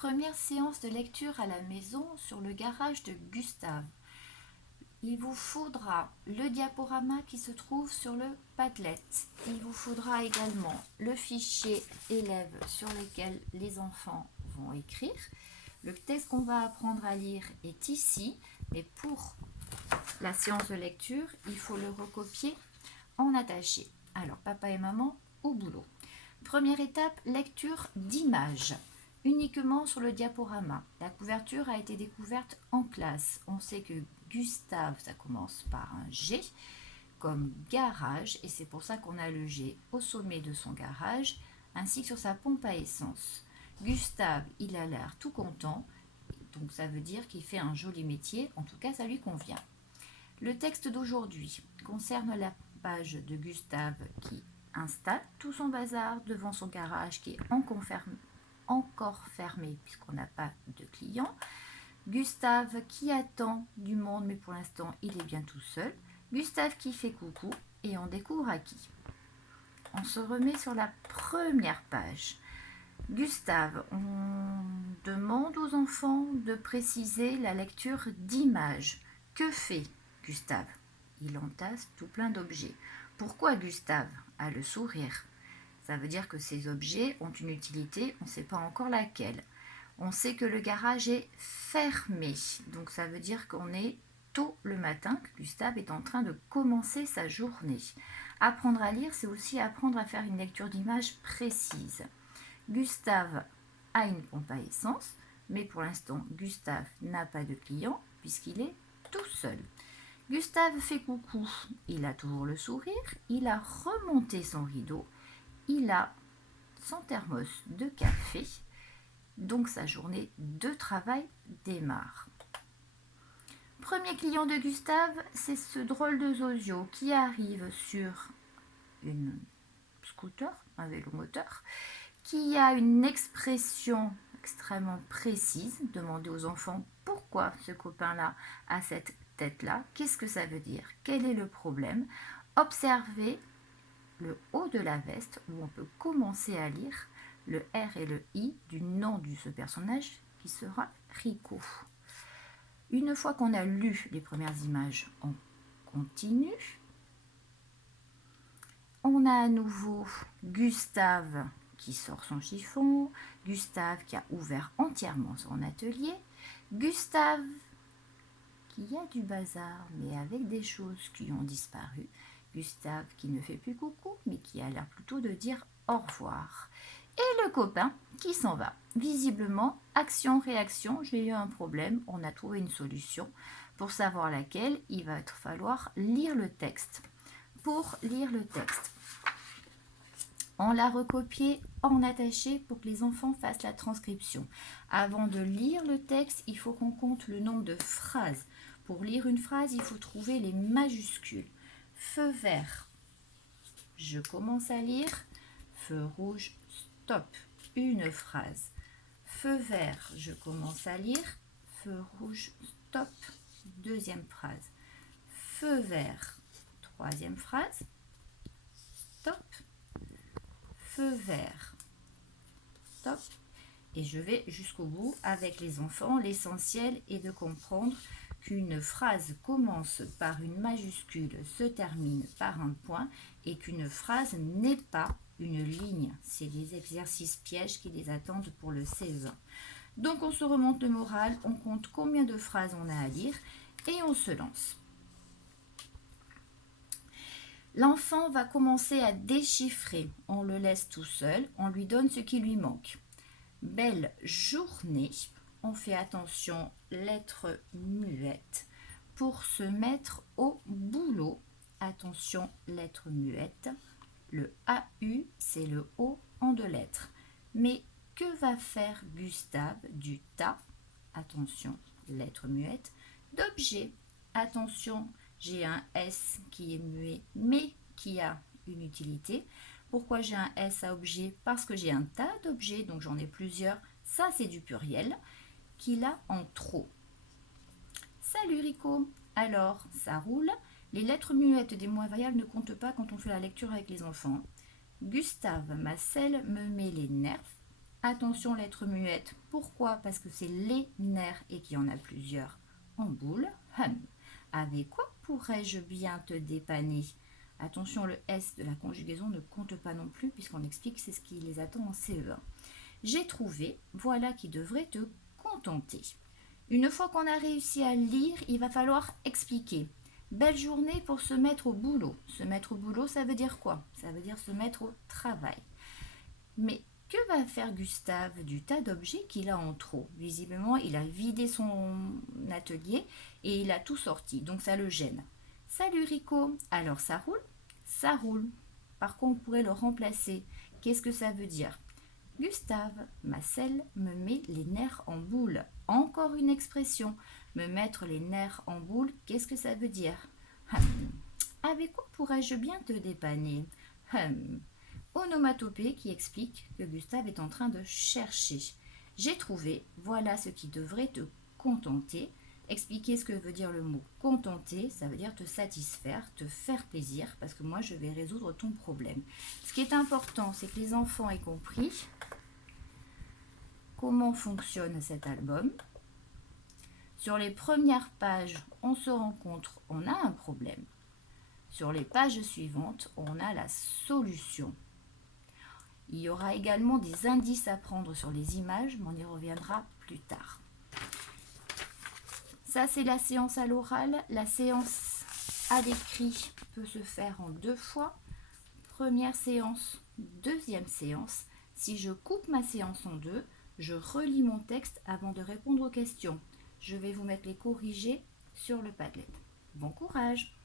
première séance de lecture à la maison sur le garage de Gustave. Il vous faudra le diaporama qui se trouve sur le Padlet. Il vous faudra également le fichier élève sur lequel les enfants vont écrire. Le texte qu'on va apprendre à lire est ici, mais pour la séance de lecture, il faut le recopier en attaché. Alors, papa et maman au boulot. Première étape, lecture d'images, uniquement sur le diaporama. La couverture a été découverte en classe. On sait que Gustave, ça commence par un G, comme garage, et c'est pour ça qu'on a le G au sommet de son garage, ainsi que sur sa pompe à essence. Gustave, il a l'air tout content, donc ça veut dire qu'il fait un joli métier, en tout cas ça lui convient. Le texte d'aujourd'hui concerne la page de Gustave qui installe tout son bazar devant son garage qui est encore fermé puisqu'on n'a pas de clients. Gustave qui attend du monde mais pour l'instant il est bien tout seul. Gustave qui fait coucou et on découvre à qui. On se remet sur la première page. Gustave, on demande aux enfants de préciser la lecture d'images. Que fait Gustave? Il entasse tout plein d'objets. Pourquoi Gustave a le sourire? Ça veut dire que ces objets ont une utilité, on ne sait pas encore laquelle. On sait que le garage est fermé, donc ça veut dire qu'on est tôt le matin, que Gustave est en train de commencer sa journée. Apprendre à lire, c'est aussi apprendre à faire une lecture d'image précise. Gustave a une pompe à essence, mais pour l'instant, Gustave n'a pas de client puisqu'il est tout seul. Gustave fait coucou, il a toujours le sourire, il a remonté son rideau, il a son thermos de café, donc sa journée de travail démarre. Premier client de Gustave, c'est ce drôle de Zozio qui arrive sur une scooter, un vélo moteur, qui a une expression extrêmement précise. Demandez aux enfants pourquoi ce copain-là a cette tête-là, qu'est-ce que ça veut dire, quel est le problème. Observez le haut de la veste où on peut commencer à lire le R et le I du nom de ce personnage qui sera Rico. Une fois qu'on a lu les premières images, on continue. On a à nouveau Gustave qui sort son chiffon, Gustave qui a ouvert entièrement son atelier, Gustave qui a du bazar mais avec des choses qui ont disparu, Gustave qui ne fait plus coucou mais qui a l'air plutôt de dire au revoir, et le copain qui s'en va. Visiblement, action-réaction, j'ai eu un problème, on a trouvé une solution. Pour savoir laquelle, il va falloir lire le texte. Pour lire le texte, on l'a recopié en attaché pour que les enfants fassent la transcription. Avant de lire le texte, il faut qu'on compte le nombre de phrases. Pour lire une phrase, il faut trouver les majuscules. Feu vert, je commence à lire. Feu rouge, stop, une phrase. Feu vert, je commence à lire. Feu rouge, stop, deuxième phrase. Feu vert, troisième phrase. Stop. Feu vert. Stop. Et je vais jusqu'au bout avec les enfants. L'essentiel est de comprendre qu'une phrase commence par une majuscule, se termine par un point et qu'une phrase n'est pas une ligne. C'est des exercices pièges qui les attendent pour le CE1. Donc on se remonte le moral, on compte combien de phrases on a à lire et on se lance. L'enfant va commencer à déchiffrer. On le laisse tout seul, on lui donne ce qui lui manque. Belle journée. On fait attention, lettre muette. Pour se mettre au boulot, attention, lettre muette. Le AU, c'est le O en deux lettres. Mais que va faire Gustave du tas? Attention, lettre muette. D'objet, attention, j'ai un S qui est muet, mais qui a une utilité. Pourquoi j'ai un S à objet? Parce que j'ai un tas d'objets, donc j'en ai plusieurs. Ça, c'est du pluriel qu'il a en trop. Salut Rico. Alors, ça roule. Les lettres muettes des mots invariables ne comptent pas quand on fait la lecture avec les enfants. Gustave, ma selle me met les nerfs. Attention, lettre muette. Pourquoi? Parce que c'est les nerfs et qu'il y en a plusieurs. En boule. Avec quoi pourrais-je bien te dépanner? Attention, le S de la conjugaison ne compte pas non plus puisqu'on explique que c'est ce qui les attend en CE1. J'ai trouvé, voilà qui devrait te contenter. Une fois qu'on a réussi à lire, il va falloir expliquer. Belle journée pour se mettre au boulot. Se mettre au boulot, ça veut dire quoi? Ça veut dire se mettre au travail. Mais que va faire Gustave du tas d'objets qu'il a en trop? Visiblement, il a vidé son atelier et il a tout sorti, donc ça le gêne. Salut Rico, alors ça roule? Ça roule. Par contre, on pourrait le remplacer. Qu'est-ce que ça veut dire? Gustave, ma selle me met les nerfs en boule. Encore une expression. Me mettre les nerfs en boule, qu'est-ce que ça veut dire? Avec quoi pourrais-je bien te dépanner? Onomatopée qui explique que Gustave est en train de chercher. J'ai trouvé, voilà ce qui devrait te contenter. Expliquer ce que veut dire le mot contenter, ça veut dire te satisfaire, te faire plaisir, parce que moi je vais résoudre ton problème. Ce qui est important, c'est que les enfants aient compris comment fonctionne cet album. Sur les premières pages, on se rend compte, on a un problème. Sur les pages suivantes, on a la solution. Il y aura également des indices à prendre sur les images, mais on y reviendra plus tard. Ça, c'est la séance à l'oral. La séance à l'écrit peut se faire en 2 fois. Première séance, deuxième séance. Si je coupe ma séance en 2, je relis mon texte avant de répondre aux questions. Je vais vous mettre les corrigés sur le Padlet. Bon courage!